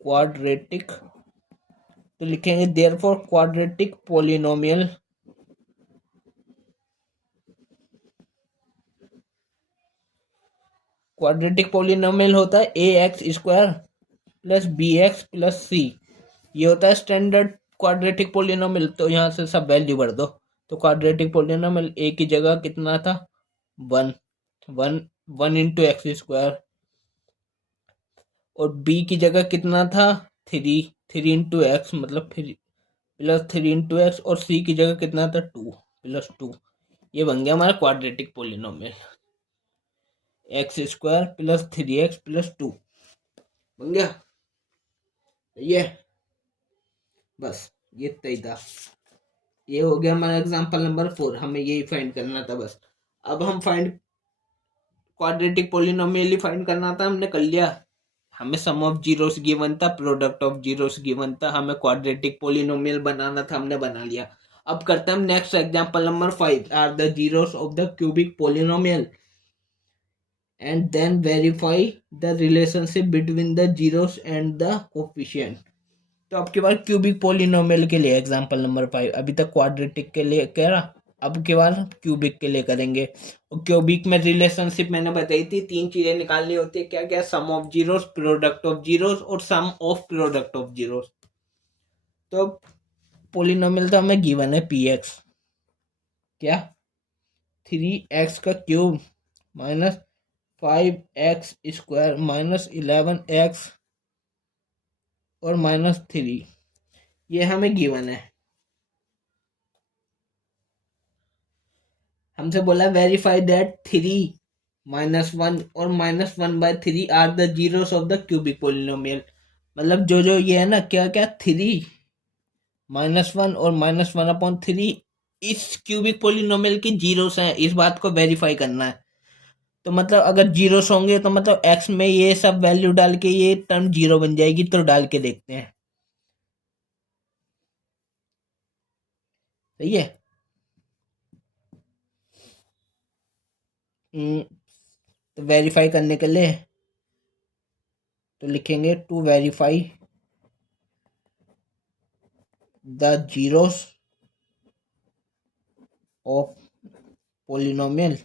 क्वाड्रेटिक, तो लिखेंगे therefore quadratic polynomial, quadratic polynomial होता है ए x square plus B x plus सी, ये होता है स्टैंडर्ड क्वाड्रेटिक पोलिनोमियल। तो यहाँ से सब वैल्यू भर दो, तो क्वाड्रेटिक पोलिनोमियल ए की जगह कितना था, 1, 1, 1 इंटू एक्स स्क्वायर, और बी की जगह कितना था, 3, 3 इंटू एक्स मतलब 3 प्लस 3 इंटू एक्स, और सी की जगह कितना था, 2 प्लस 2। ये बन गया हमारा quadratic polynomial, x square plus 3x plus 2 बन गया। ये बस ये तय था, ये हो गया हमारा एग्जांपल नंबर 4, हमें यही फाइंड करना था बस। अब हम फाइंड क्वाड्रेटिक पोलिनोमियल ही फाइंड करना था, हमने कर लिया। हमें सम ऑफ जीरोस गिवन था, प्रोडक्ट ऑफ जीरोस गिवन था, हमें क्वाड्रेटिक पोलिनोमियल बनाना था, हमने बना लिया। अब करते हैं हम next example number 5, are the zeros of the cubic polynomial and then verify the relationship between the zeros and the coefficient। तो आपके बार क्यूबिक पोलिनोमियल के लिए एग्जांपल नंबर 5, अभी तक क्वाड्रेटिक के लिए कह रहा, अब के बार क्यूबिक के लिए करेंगे। और क्यूबिक में रिलेशनशिप मैंने बताई थी, 3 चीजें निकालनी होती है, क्या क्या, sum of zeros, product of zeros और sum of product of zeros. तो पोलिनोमियल तो हमें गिवन है पी एक्स, क्या, 3x का cube minus 5x square minus 11x और -3, ये हमें गिवन है। हमसे बोला वेरीफाई दैट 3 -1 और -1/3 are the zeros of the cubic polynomial. मतलब जो जो ये है ना, क्या क्या, 3 -1 और -1/3 इस क्यूबिक पोलिनोमियल की जीरोस हैं, इस बात को वेरीफाई करना है। तो मतलब अगर जीरोस होंगे तो मतलब एक्स में ये सब वैल्यू डाल के ये टर्म 0 बन जाएगी, तो डाल के देखते हैं, सही है। तो वेरीफाई करने के लिए तो लिखेंगे to verify the zeros of polynomial,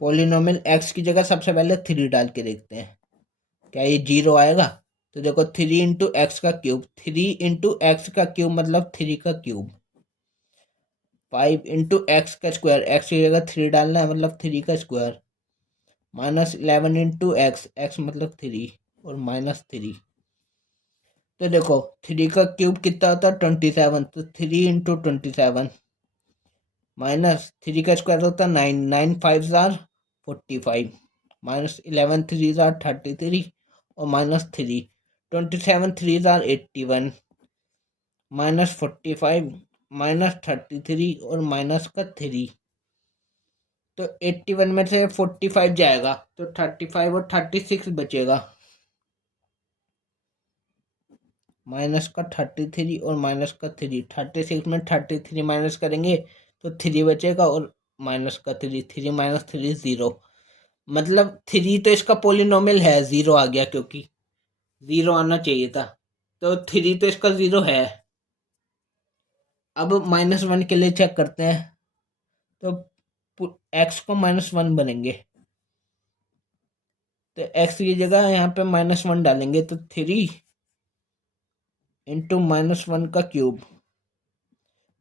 polynomial x की जगह सबसे पहले 3 डाल के देखते हैं क्या ये 0 आएगा। तो देखो 3 इंटू एक्स का क्यूब, 3 इंटू एक्स का क्यूब मतलब 3 का क्यूब, 5 इंटू एक्स का स्क्वायर, एक्स की जगह 3 डालना है मतलब 3 का स्क्वायर, -11 इंटू एक्स, एक्स मतलब 3 और -3। तो देखो 3 का क्यूब कितना होता है 27, तो 3 इंटू 27 माइनस 3 का स्क्वायर होता है 9, 9 5 जार 45, -11 3 जार 33 और -3, 27 3 जार 81, -45 -33 और माइनस का 3। तो 81 में से 45 जाएगा तो 35 और 36 बचेगा। माइनस का 33 और माइनस का 3। 36 में 33 माइनस करेंगे तो 3 बचेगा और माइनस का 3। 3 माइनस 3 0। मतलब 3 तो इसका पोलिनोमियल है, 0 आ गया क्योंकि 0 आना चाहिए था। तो 3 तो इसका 0 है। अब -1 के लिए चेक करते हैं। तो x को -1 बनेंगे तो x की जगह यहाँ पे -1 डालेंगे तो 3 इंटू -1 का क्यूब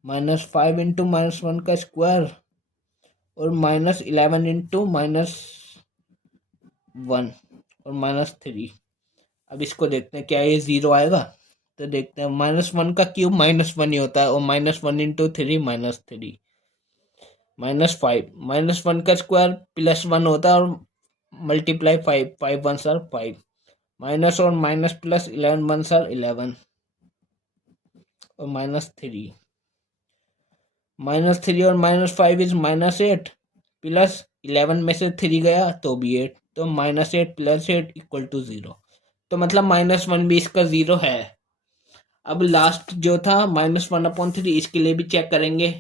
-5 इंटू -1 का स्क्वायर और -11 इंटू -1 और -3। अब इसको देखते हैं क्या ये 0 आएगा। तो देखते हैं -1 का क्यूब -1 ही होता है और -1 इंटू 3 -3 -5 -1 का स्क्वायर +1 होता है और मल्टीप्लाई 5 5 1 सर 5 माइनस और माइनस प्लस 11 1 सर 11 और -3 -3 और -5 इज -8 प्लस 11 में से 3 गया तो भी 8 तो -8 + 8 = 0। तो मतलब -1 भी इसका 0 है। अब लास्ट जो था -1/3 इसके लिए भी चेक करेंगे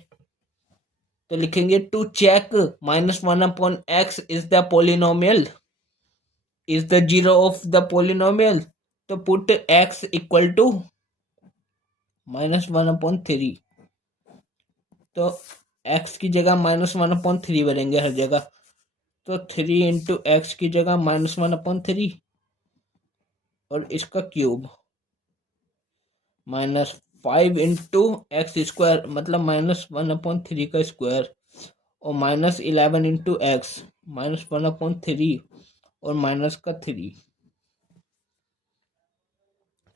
तो लिखेंगे to check -1/x is the polynomial is the 0 of the polynomial तो put x equal to -1/3। तो x की जगह -1/3 बनेंगे हर जगह। तो 3 इंटू एक्स की जगह -1/3 और इसका क्यूब -5 इंटू एक्स स्क्वायर मतलब -1/3 का स्क्वायर और -11 इंटू एक्स -1/3 और माइनस का 3।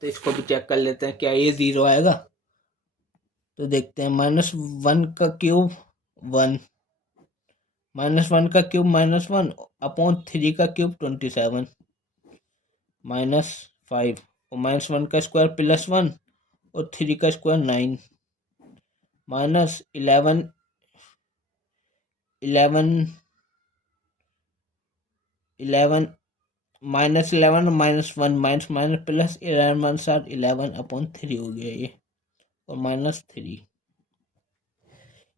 तो इसको भी चेक कर लेते हैं क्या ये 0 आएगा। तो देखते हैं -1 का क्यूब 1 -1 का क्यूब -1 अपॉन 3 का क्यूब 27 -5 और -1 का स्क्वायर +1 और 3 का स्क्वायर 9 -11 -11 -11 -11 -1 माइनस माइनस प्लस 11 1 7 11/3 हो गया ये और -3।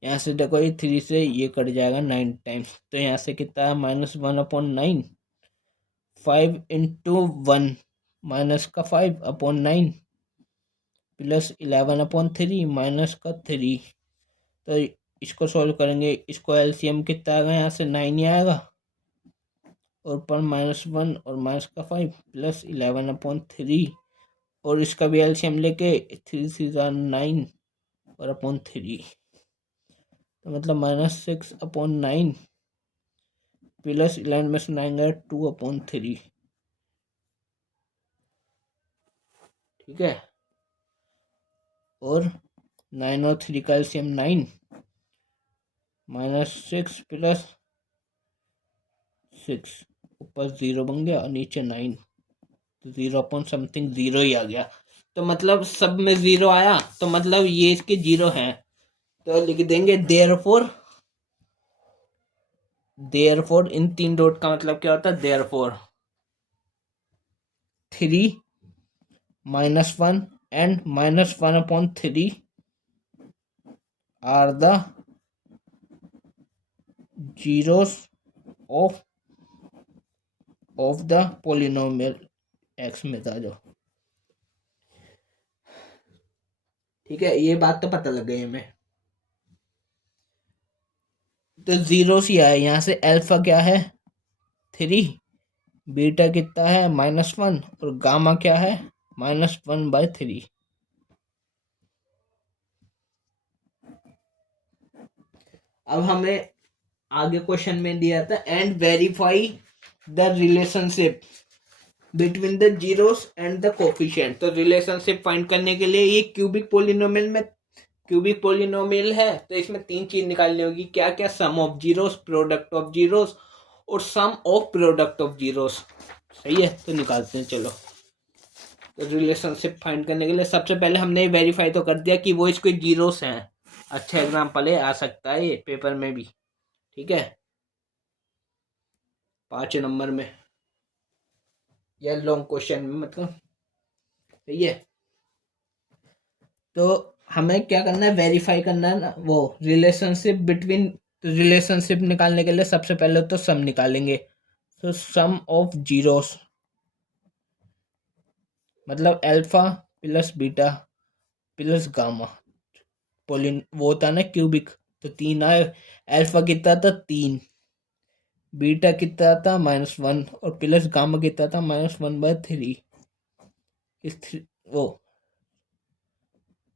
यहाँ से देखो ये 3 से ये कट जाएगा 9 टाइम्स तो यहाँ से कितना है -1/9 5 इंटू 1 माइनस का 5/9 प्लस 11/3 माइनस का 3। तो इसको सॉल्व करेंगे इसको एलसीएम कितना आएगा यहाँ से 9 ही आएगा और पर -1 और माइनस का 5 प्लस 11/3 और इसका भी एलसीएम लेके 3 3 9 और /3 तो मतलब -6/9 प्लस 11 में से 9 गया 2/3। ठीक है और 9 और 3 का एलसीएम 9 -6 प्लस 6 ऊपर 0 बन गया और नीचे 9 तो 0/समथिंग 0 ही आ गया। तो मतलब सब में 0 आया तो मतलब ये इसके 0 हैं। तो लिख देंगे देयरफॉर इन 3 डॉट का मतलब क्या होता है therefore 3 -1 and -1/3 are the zeros of the polynomial x में था जो। ठीक है ये बात तो पता लग गई हमें। तो 0 ही आया यहाँ से अल्फा क्या है 3 बीटा कितना है -1 और गामा क्या है -1/3। अब हमें आगे क्वेश्चन में दिया था and verify the relationship between the zeros and the coefficient. तो रिलेशनशिप फाइंड करने के लिए ये क्यूबिक पोलिनोमियल है तो इसमें 3 चीज निकालनी होगी क्या क्या sum of zeros product of zeros और sum of product of zeros. सही है तो निकालते हैं चलो। तो रिलेशनशिप फाइंड करने के लिए सबसे पहले हमने वेरीफाई तो कर दिया कि वो इसके जीरोस हैं। अच्छा एग्जाम्पल है, आ सकता है ये पेपर में भी। ठीक है, 5 नंबर में या लॉन्ग क्वेश्चन में, मतलब सही है। तो हमें क्या करना है, वेरीफाई करना है ना वो रिलेशनशिप बिटवीन। तो रिलेशनशिप निकालने के लिए सबसे पहले तो सम निकालेंगे। तो सम ऑफ जीरोस मतलब alpha plus beta plus gamma. Pollen वो होता ना क्यूबिक। तो 3 आए। अल्फा कितना था 3, बीटा कितना था -1 और प्लस गामा कितना था -1/3। इस वो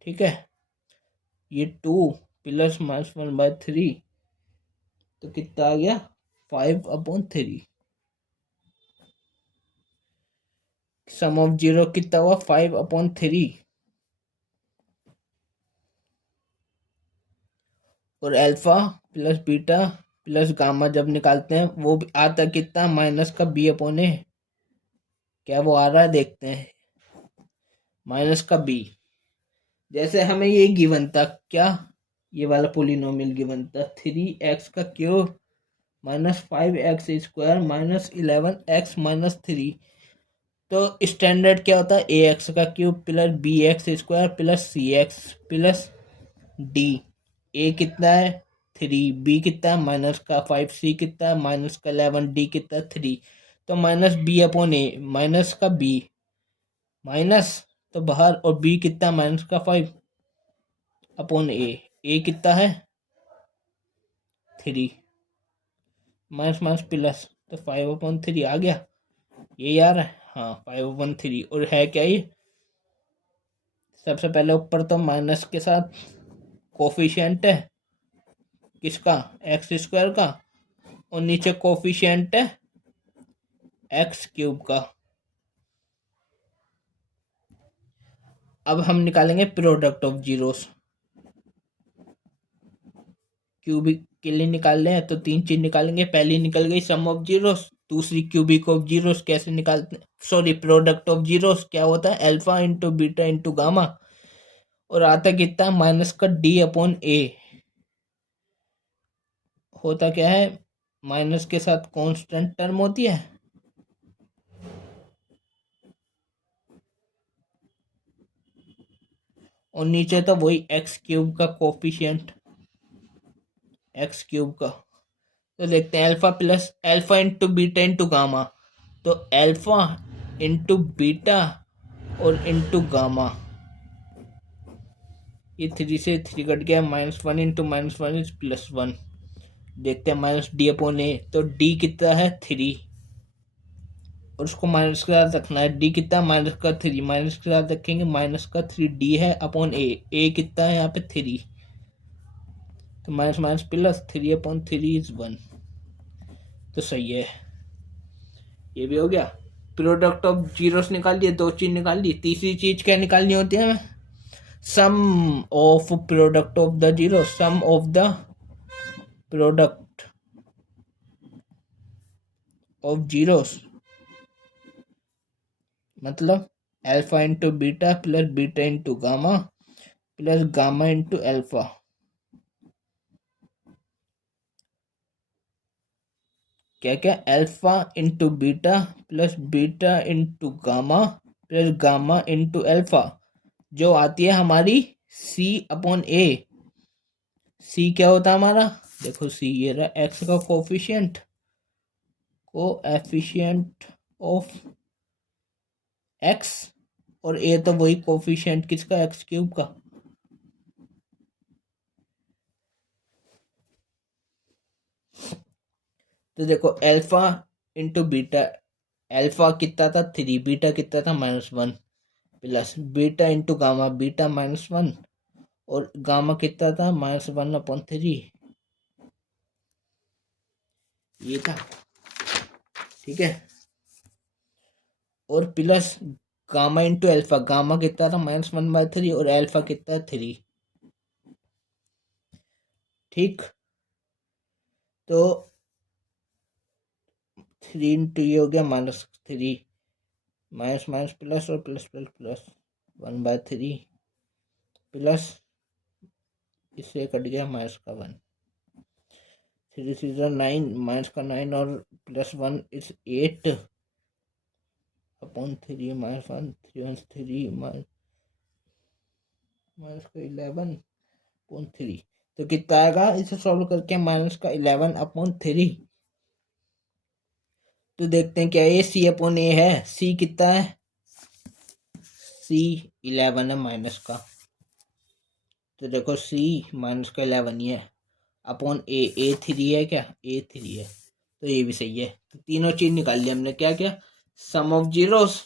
ठीक है, ये 2 प्लस -1/3 तो कितना आ गया 5/3। सम ऑफ जीरो कितना हुआ 5/3। और alpha plus beta plus gamma जब निकालते हैं वो आता कितना माइनस का b/a। क्या वो आ रहा है, देखते हैं। माइनस का b। जैसे हमें ये गिवन था क्या, ये वाला पोलिनोमियल गिवन था 3x³ -5x² -11x-3। तो स्टैंडर्ड क्या होता है, ax³ plus bx² plus cx plus d। ए कितना है 3, बी कितना है -5, सी कितना है -11, डी कितना है 3। तो -b/a माइनस का b माइनस तो बाहर, और b कितना -5/a कितना है 3 माइनस माइनस प्लस। तो 5/3 आ गया ये यार। हाँ 5/3। और है क्या ये, सबसे पहले ऊपर तो माइनस के साथ कोफिशिएंट है किसका, x² का, और नीचे कोफिशिएंट है x³ का। अब हम निकालेंगे प्रोडक्ट ऑफ जीरोस। क्यूबिक के लिए निकाल रहे हैं तो 3 चीज निकालेंगे। पहली निकल गई सम ऑफ जीरोस, दूसरी क्यूबिक ऑफ जीरोस। कैसे निकालते हैं, सॉरी प्रोडक्ट ऑफ जीरोस क्या होता है, alpha into beta into gamma. और आता कितना है माइनस का d/a। होता क्या है, माइनस के साथ कांस्टेंट टर्म होती है, और नीचे तो वही x³ का कोफिशिएंट x³ का। तो देखते हैं alpha plus alpha into beta into gamma. तो अल्फा इंटू बीटा और इंटू गामा, ये 3 से 3 कट गया, -1 इंटू -1 इज +1। देखते हैं -d/a। तो d कितना है 3, और उसको माइनस के साथ रखना है। d कितना -3, माइनस के साथ रखेंगे -3d है अपॉन a कितना है यहाँ पे 3। तो माइनस माइनस प्लस 3/3 इज 1। तो सही है, ये भी हो गया। प्रोडक्ट ऑफ जीरोस निकाल दिए, 2 चीज निकाल दी। तीसरी चीज क्या निकालनी होती है हमें, sum of product of the zero, sum of the product of zeros मतलब alpha into beta plus beta into gamma plus gamma into alpha. क्या क्या, alpha into beta plus beta into gamma plus gamma into alpha, जो आती है हमारी c/a। सी क्या होता है हमारा, देखो सी ये रहा एक्स का कोएफिशिएंट ऑफ एक्स, और ए तो वही कोफिशिएंट किसका x³ का। तो देखो अल्फा इंटू बीटा, अल्फा कितना था 3, बीटा कितना था -1 plus beta into gamma, beta -1 और गामा कितना था -1/3। ये था, ठीक है। और plus gamma into alpha, gamma कितना था -1/3 और अल्फा कितना 3। ठीक, तो 3 इंटू ये हो गया -3 माइनस माइनस प्लस और प्लस प्लस प्लस 1/3 प्लस इससे कट गया माइनस का 1, 3 3 9 माइनस का 9 और plus 1 is 8 upon 3 minus 1 3 1 3 minus का 11 अपॉन 3। तो कितना आएगा इसे सॉल्व करके माइनस का 11 अपॉन 3। तो देखते हैं क्या ये सी अपॉन ए है। सी कितना है, सी 11 है माइनस का, तो देखो सी माइनस का 11 ही है अपॉन ए 3 है क्या, ए 3 है, तो ये भी सही है। तो तीनों चीज निकाल लिया हमने, क्या क्या, sum of zeros,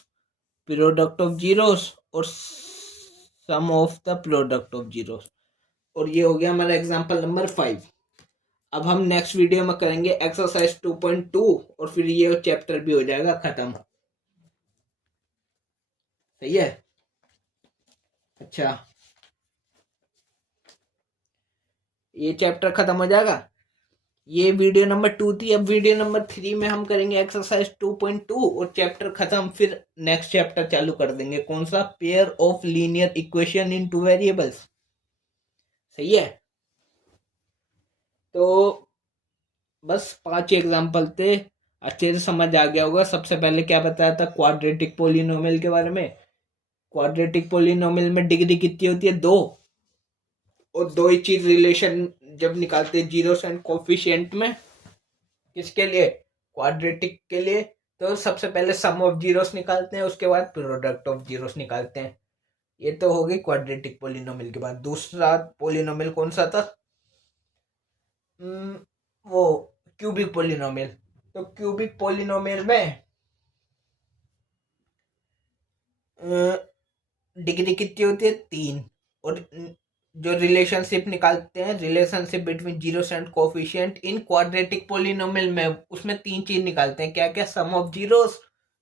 product of zeros और sum of the product of zeros. और ये हो गया हमारा एग्जांपल नंबर 5। अब हम नेक्स्ट वीडियो में करेंगे एक्सरसाइज 2.2 और फिर ये चैप्टर भी हो जाएगा खत्म। सही है। अच्छा, ये चैप्टर खत्म हो जाएगा। ये वीडियो नंबर 2 थी। अब वीडियो नंबर 3 में हम करेंगे एक्सरसाइज 2.2 और चैप्टर खत्म। फिर नेक्स्ट चैप्टर चालू कर देंगे, कौन सा, pair of linear equation in 2 variables. सही है। तो बस 5 एग्जाम्पल थे, अच्छे से समझ आ गया होगा। सबसे पहले क्या बताया था क्वाड्रेटिक पोलिनोमियल के बारे में। क्वाड्रेटिक पोलिनोमियल में डिग्री कितनी होती है, 2, और दो ही चीज रिलेशन जब निकालते हैं जीरोस एंड कोफिशिएंट में, किसके लिए, क्वाड्रेटिक के लिए, तो सबसे पहले सम ऑफ जीरोस निकालते हैं, उसके बाद प्रोडक्ट ऑफ जीरोस निकालते हैं। ये तो हो गई क्वाड्रेटिक पोलिनोमियल के बाद। दूसरा पोलिनोमियल कौन सा था, वो क्यूबिक पोलिनोमियल। तो क्यूबिक पोलिनोमियल में डिग्री कितनी होती है, 3, और जो रिलेशनशिप निकालते हैं, relationship between zeros and coefficient in quadratic polynomial में, उसमें 3 चीज निकालते हैं, क्या क्या, सम ऑफ जीरोस,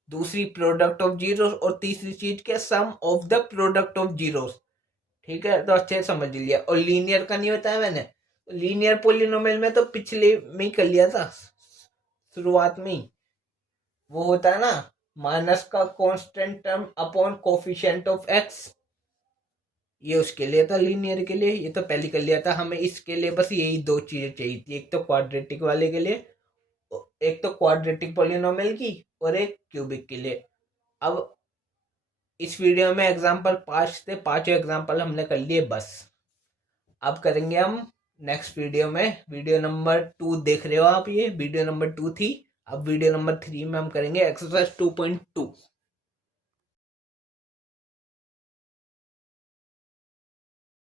दूसरी प्रोडक्ट ऑफ जीरोस, और तीसरी चीज क्या, sum of the product of zeros. ठीक है, तो अच्छे से समझ लिया। और लीनियर का नहीं बताया मैंने, लीनियर पोलिनोमियल में तो पिछले में ही कर लिया था, शुरुआत में ही। वो होता है ना, माइनस का constant term upon coefficient of x, ये उसके लिए था, लीनियर के लिए। ये तो पहले कर लिया था। हमें इसके लिए बस यही 2 चीजें चाहिए थी, एक तो क्वाड्रेटिक वाले के लिए, एक तो क्वाड्रेटिक पोलिनोमियल की, और एक क्यूबिक के लिए। अब इस वीडियो में एग्जांपल 5 थे, 5 एग्जांपल हमने कर लिए बस। अब करेंगे हम नेक्स्ट वीडियो में, वीडियो नंबर 2 देख रहे हो आप, ये वीडियो नंबर 2 थी। अब वीडियो नंबर 3 में हम करेंगे एक्सरसाइज 2.2।